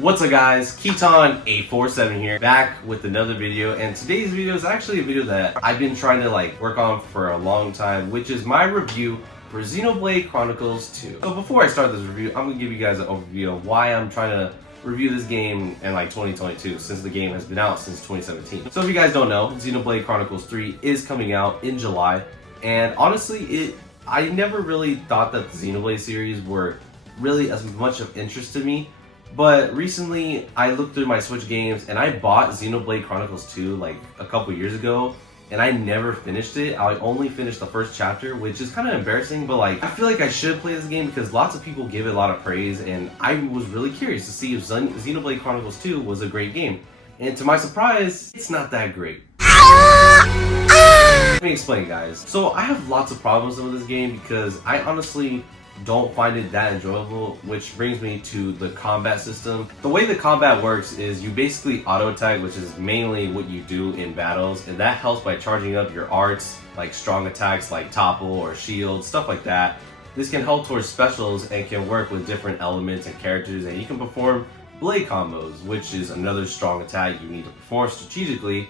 What's up guys, Keaton847 here, back with another video, and today's video is actually a video that I've been trying to work on for a long time, which is my review for Xenoblade Chronicles 2. So before I start this review, I'm going to give you guys an overview of why I'm trying to review this game in 2022, since the game has been out since 2017. So if you guys don't know, Xenoblade Chronicles 3 is coming out in July, and honestly, I never really thought that the Xenoblade series were really as much of interest to me. But recently, I looked through my Switch games and I bought Xenoblade Chronicles 2 a couple years ago, and I never finished it. I only finished the first chapter, which is kind of embarrassing, but I feel like I should play this game because lots of people give it a lot of praise, and I was really curious to see if Xenoblade Chronicles 2 was a great game. And to my surprise, it's not that great. Let me explain, guys. So I have lots of problems with this game because I honestly don't find it that enjoyable, which brings me to the combat system. The way the combat works is you basically auto attack, which is mainly what you do in battles, and that helps by charging up your arts, like strong attacks like topple or shield, stuff like that. This can help towards specials and can work with different elements and characters, and you can perform blade combos, which is another strong attack you need to perform strategically,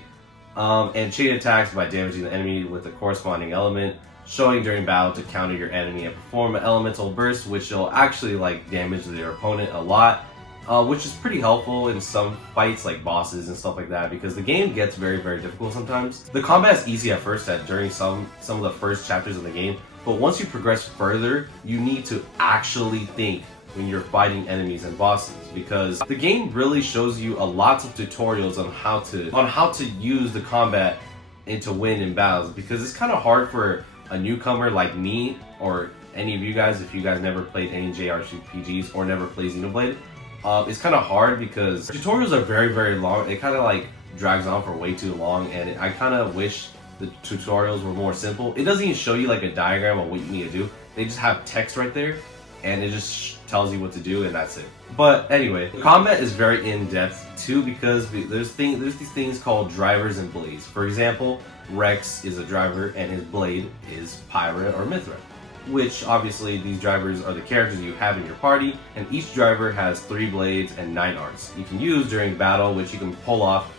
and chain attacks by damaging the enemy with a corresponding element, showing during battle to counter your enemy, and perform an elemental burst, which will actually damage their opponent a lot, which is pretty helpful in some fights like bosses and stuff like that, because the game gets very difficult sometimes. The combat is easy at first during some of the first chapters of the game, but once you progress further, you need to actually think when you're fighting enemies and bosses, because the game really shows you lots of tutorials on how to use the combat and to win in battles, because it's kind of hard for a newcomer like me, or any of you guys, if you guys never played any JRPGs or never played Xenoblade. It's kind of hard because tutorials are very long. It kind of drags on for way too long, and I kind of wish the tutorials were more simple. It doesn't even show you a diagram of what you need to do. They just have text right there, and it just tells you what to do, and that's it. But anyway, the combat is very in-depth too, because there's these things called drivers and blades. For example, Rex is a driver and his blade is Pyra or Mithra, which obviously these drivers are the characters you have in your party, and each driver has 3 blades and 9 arts you can use during battle, which you can pull off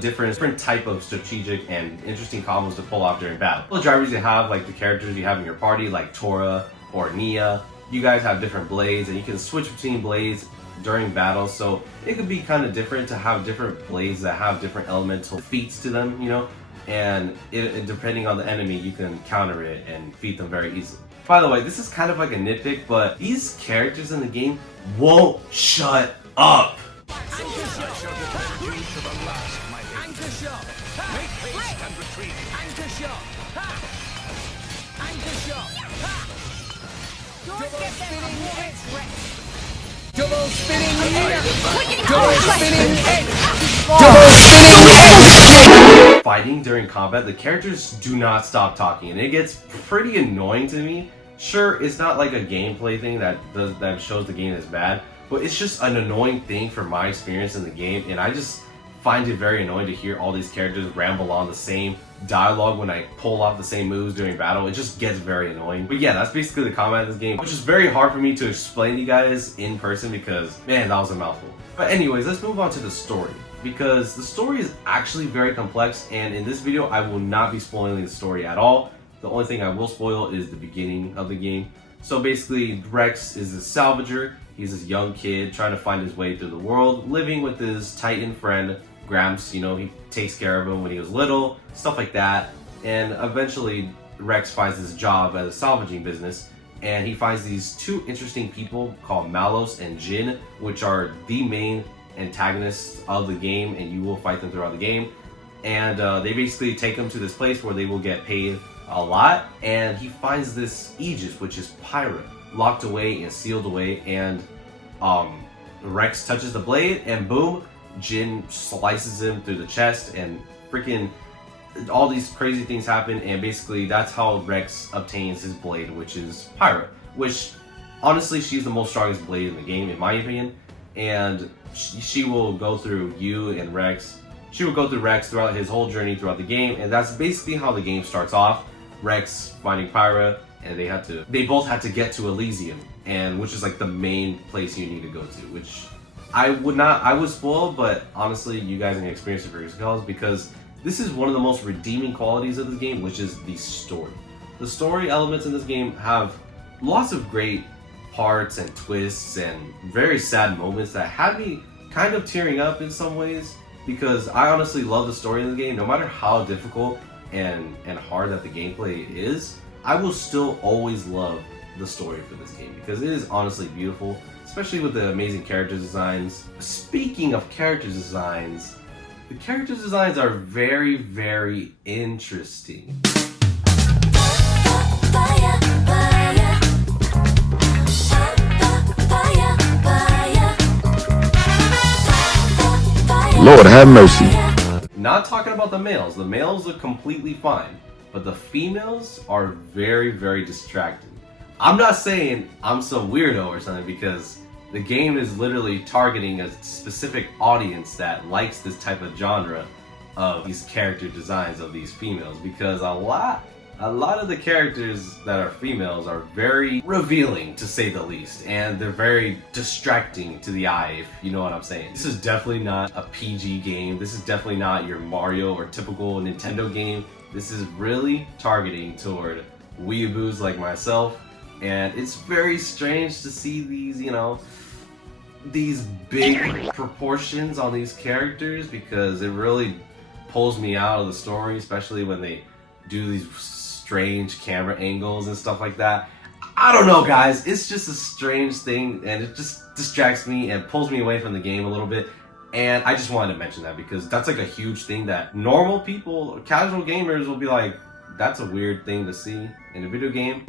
different type of strategic and interesting combos to pull off during battle. The drivers you have, the characters you have in your party, like Tora or Nia, you guys have different blades, and you can switch between blades during battle, so it could be kind of different to have different blades that have different elemental feats to them, and depending on the enemy, you can counter it and defeat them very easily. By the way, this is kind of a nitpick, but these characters in the game won't shut up. Double spinning edge! Double spinning edge! Double spinning edge! Fighting during combat, the characters do not stop talking, and it gets pretty annoying to me. Sure, it's not like a gameplay thing that shows the game is bad, but it's just an annoying thing from my experience in the game, and I just find it very annoying to hear all these characters ramble on the same dialogue when I pull off the same moves during battle. It just gets very annoying. But yeah, that's basically the combat of this game, which is very hard for me to explain to you guys in person because, man, that was a mouthful. But anyways, let's move on to the story, because the story is actually very complex, and in this video, I will not be spoiling the story at all. The only thing I will spoil is the beginning of the game. So basically, Rex is a salvager. He's this young kid trying to find his way through the world, living with his Titan friend, Gramps. He takes care of him when he was little, stuff like that. And eventually Rex finds this job at a salvaging business, and he finds these 2 interesting people called Malos and Jin, which are the main antagonists of the game, and you will fight them throughout the game. And they basically take him to this place where they will get paid a lot, and he finds this Aegis, which is Pyra, locked away and sealed away, and Rex touches the blade, and boom, Jin slices him through the chest, and freaking all these crazy things happen, and basically that's how Rex obtains his blade, which is Pyra, which honestly, she's the most strongest blade in the game in my opinion, and she will go through you and Rex. She will go through Rex throughout his whole journey throughout the game, and that's basically how the game starts off. Rex finding Pyra, and they both had to get to Elysium, and which is the main place you need to go to, which I would spoil, but honestly, you guys are gonna experience it for yourselves because this is one of the most redeeming qualities of this game, which is the story. The story elements in this game have lots of great parts and twists and very sad moments that had me kind of tearing up in some ways because I honestly love the story in the game. No matter how difficult and hard that the gameplay is, I will still always love the story for this game because it is honestly beautiful, especially with the amazing character designs. Speaking of character designs, the character designs are very, very interesting. Lord have mercy. Not talking about the males. The males are completely fine, but the females are very, very distracting. I'm not saying I'm some weirdo or something because the game is literally targeting a specific audience that likes this type of genre of these character designs of these females because a lot of the characters that are females are very revealing, to say the least, and they're very distracting to the eye, if you know what I'm saying. This is definitely not a PG game. This is definitely not your Mario or typical Nintendo game. This is really targeting toward weeaboos like myself, and it's very strange to see these, you know, these big proportions on these characters because it really pulls me out of the story, especially when they do these strange camera angles and stuff like that. I don't know, guys. It's just a strange thing, and it just distracts me and pulls me away from the game a little bit. And I just wanted to mention that because that's like a huge thing that normal people, casual gamers, will be like, that's a weird thing to see in a video game.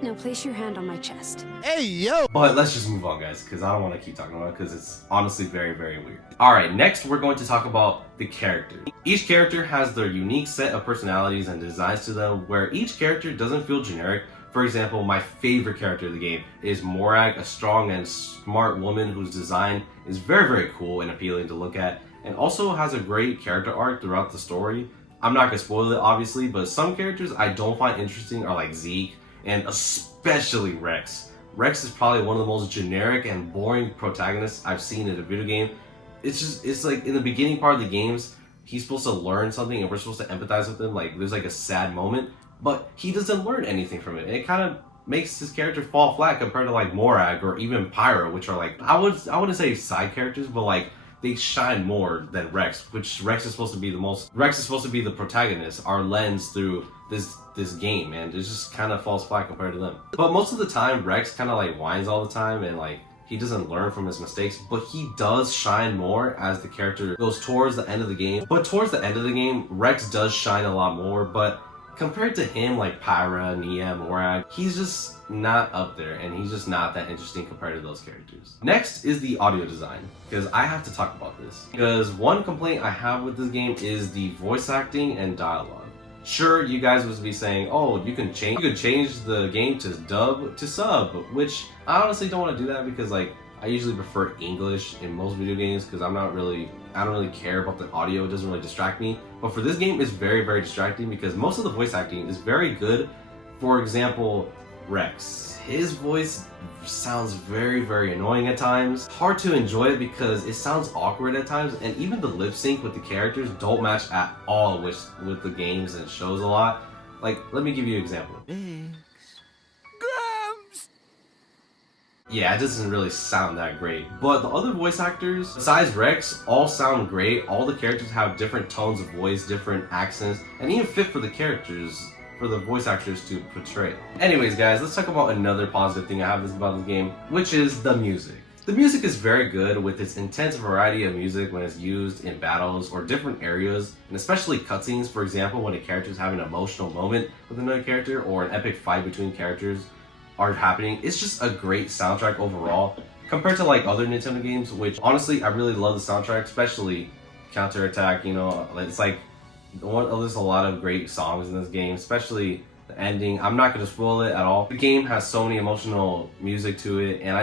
Now place your hand on my chest. Hey, yo! But let's just move on, guys, because I don't want to keep talking about it because it's honestly very, very weird. Alright, next we're going to talk about the character. Each character has their unique set of personalities and designs to them where each character doesn't feel generic. For example, my favorite character of the game is Morag, a strong and smart woman whose design is very, very cool and appealing to look at, and also has a great character arc throughout the story. I'm not going to spoil it, obviously, but some characters I don't find interesting are like Zeke, and especially Rex. Rex is probably one of the most generic and boring protagonists I've seen in a video game. It's like in the beginning part of the games, he's supposed to learn something and we're supposed to empathize with him, like there's like a sad moment, but he doesn't learn anything from it. And it kind of makes his character fall flat compared to like Morag or even Pyra, which are like, I wouldn't say side characters, but like they shine more than Rex, which Rex is supposed to be the protagonist, our lens through this game, and it just kind of falls flat compared to them. But most of the time, Rex kind of like whines all the time, and like he doesn't learn from his mistakes, but he does shine more as the character goes towards the end of the game. But towards the end of the game, Rex does shine a lot more, but compared to him, like Pyra, Nia, Morag, he's just not up there, and he's just not that interesting compared to those characters. Next is the audio design, because I have to talk about this. Because one complaint I have with this game is the voice acting and dialogue. Sure, you guys would be saying, oh, you could change the game to dub to sub, which I honestly don't want to do that because like I usually prefer English in most video games because I don't really care about the audio. It doesn't really distract me. But for this game, it's very, very distracting because most of the voice acting is very good. For example, Rex. His voice sounds very, very annoying at times. Hard to enjoy it because it sounds awkward at times, and even the lip sync with the characters don't match at all with the games and shows a lot. Like, let me give you an example. Yeah, it doesn't really sound that great. But the other voice actors, besides Rex, all sound great. All the characters have different tones of voice, different accents, and even fit for the characters, for the voice actors to portray. Anyways, guys, let's talk about another positive thing I have about the game, which is the music. The music is very good with its intense variety of music when it's used in battles or different areas, and especially cutscenes. For example, when a character is having an emotional moment with another character or an epic fight between characters are happening. It's just a great soundtrack overall compared to like other Nintendo games, which honestly I really love the soundtrack, especially Counterattack. You know, it's like there's a lot of great songs in this game, especially the ending. I'm not going to spoil it at all. The game has so many emotional music to it, and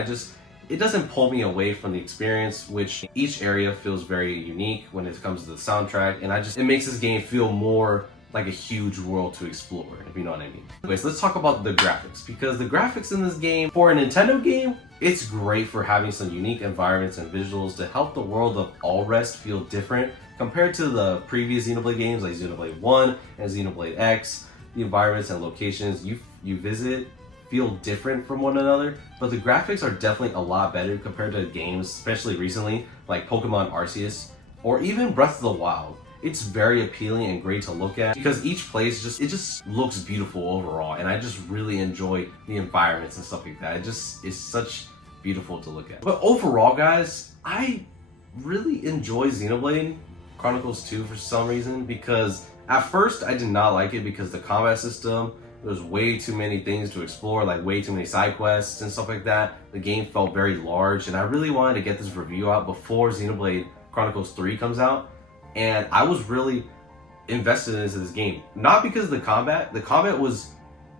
it doesn't pull me away from the experience, which each area feels very unique when it comes to the soundtrack, and it makes this game feel more like a huge world to explore, if you know what I mean. Anyways, let's talk about the graphics, because the graphics in this game, for a Nintendo game, It's great for having some unique environments and visuals to help the world of All Rest feel different compared to the previous Xenoblade games like Xenoblade 1 and Xenoblade X. The environments and locations you visit feel different from one another, but the graphics are definitely a lot better compared to games, especially recently, like Pokemon Arceus or even Breath of the Wild. It's very appealing and great to look at because each place just looks beautiful overall, and I just really enjoy the environments and stuff like that. It's such beautiful to look at. But overall, guys, I really enjoy Xenoblade Chronicles 2 for some reason, because at first I did not like it because the combat system, there's way too many things to explore, like way too many side quests and stuff like that. The game felt very large, and I really wanted to get this review out before Xenoblade Chronicles 3 comes out. And I was really invested into this game. Not because of the combat was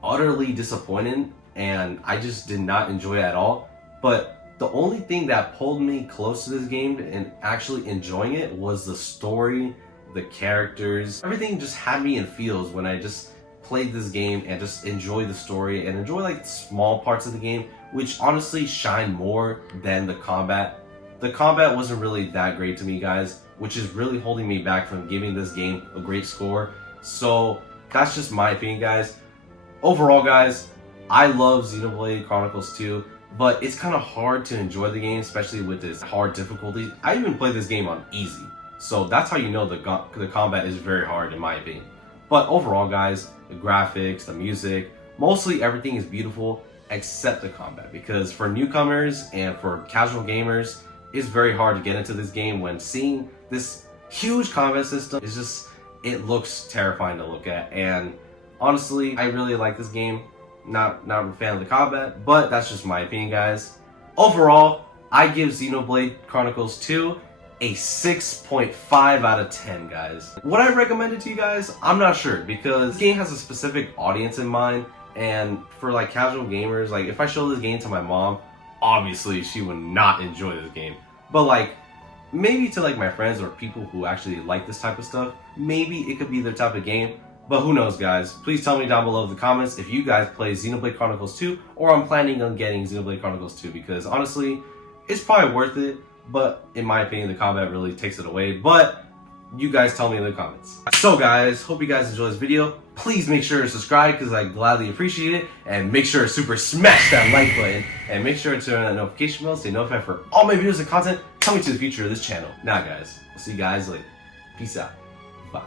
utterly disappointing, and I just did not enjoy it at all. But the only thing that pulled me close to this game and actually enjoying it was the story, the characters. Everything just had me in feels when I just played this game and just enjoy the story and enjoy like small parts of the game, which honestly shine more than the combat. The combat wasn't really that great to me, guys, which is really holding me back from giving this game a great score. So that's just my opinion, guys. Overall, guys, I love Xenoblade Chronicles 2, but it's kind of hard to enjoy the game, especially with this hard difficulty. I even played this game on easy, so that's how you know the combat is very hard in my opinion. But overall, guys, the graphics, the music, mostly everything is beautiful except the combat, because for newcomers and for casual gamers, it's very hard to get into this game when seeing this huge combat system. It looks terrifying to look at, and honestly, I really like this game. Not a fan of the combat, but that's just my opinion, guys. Overall, I give Xenoblade Chronicles 2 a 6.5 out of 10, guys. Would I recommend it to you guys? I'm not sure, because this game has a specific audience in mind, and for like casual gamers, like if I show this game to my mom, obviously she would not enjoy this game. But like, maybe to like my friends or people who actually like this type of stuff, maybe it could be their type of game. But who knows, guys? Please tell me down below in the comments if you guys play Xenoblade Chronicles 2 or I'm planning on getting Xenoblade Chronicles 2, because honestly, it's probably worth it, but in my opinion, the combat really takes it away. But you guys tell me in the comments. So guys, hope you guys enjoyed this video. Please make sure to subscribe, because I gladly appreciate it, and make sure to super smash that like button, and make sure to turn on that notification bell to stay notified for all my videos and content coming to the future of this channel. Now guys, I'll see you guys later. Peace out. Bye.